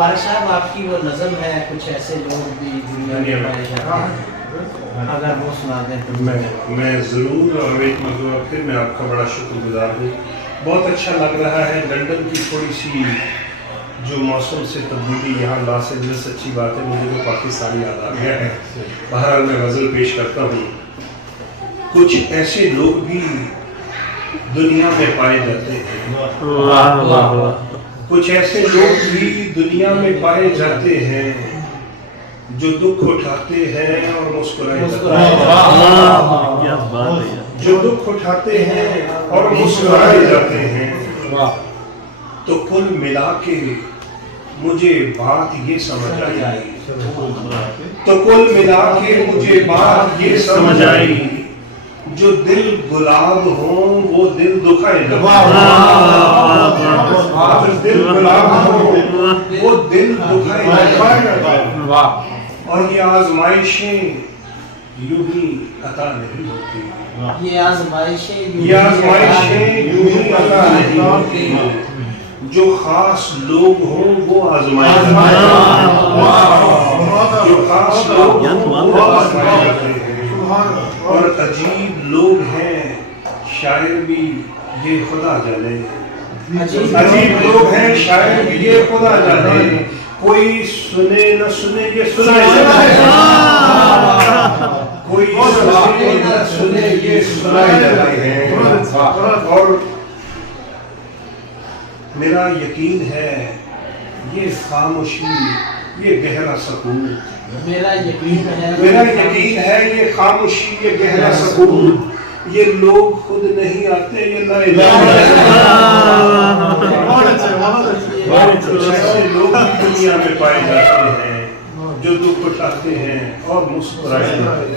بارش صاحب آپ کی وہ نظم ہے کچھ ایسے لوگ بھی دنیا میں پائے جاتے ہیں، اگر وہ سنا دیں تو میں ضرور، اور ایک مرتبہ پھر میں آپ کا بڑا شکر گزار ہوں. بہت اچھا لگ رہا ہے. لندن کی تھوڑی سی جو موسم سے تبدیلی یہاں لاس اینجلس، اچھی بات ہے. مجھے تو پاکستان یاد آ گیا ہے. بہرحال میں غزل پیش کرتا ہوں. کچھ ایسے لوگ بھی دنیا میں پائے جاتے ہیں، کچھ ایسے لوگ بھی دنیا میں پائے جاتے ہیں جو دکھ اٹھاتے ہیں اور مسکرائے جاتے ہیں، جو دکھ اٹھاتے ہیں اور مسکرائے جاتے ہیں. تو کل ملا کے مجھے بات یہ سمجھ آئی، تو کل ملا کے مجھے بات یہ سمجھ آئی، جو دل گلاب ہوں وہ دل دکھائے جاتے ہیں، جو دل گلاب ہوں وہ دل دکھائے جاتے ہیں. اور یہ آزمائشیں یوں ہی عطا نہیں ہوتی، یہ آزمائشیں یوں ہی عطا نہیں ہوتی. جو خاص لوگ ہوں وہ آزمائے جاتے ہیں، جو خاص لوگ ہوں وہ آزمائے جاتے ہیں. اور عجیب لوگ ہیں شاعر بھی یہ خدا جانے، عجیب لوگ ہیں شاعر بھی یہ خدا جانے. کوئی سنے نہ سنے یہ سنائے جاتے ہیں، کوئی سنے نہ سنے یہ سنائے جاتے ہیں. اور میرا یقین ہے یہ خاموشی، یہ گہرا سکون، میرا یقین ہے یہ خاموشی، یہ گہرا سکون، یہ لوگ خود نہیں آتے، یہ لائے جاتے ہیں. کچھ ایسے لوگ بھی دنیا میں پائے جاتے ہیں جو دکھ اٹھاتے ہیں اور مسکرائے جاتے ہیں.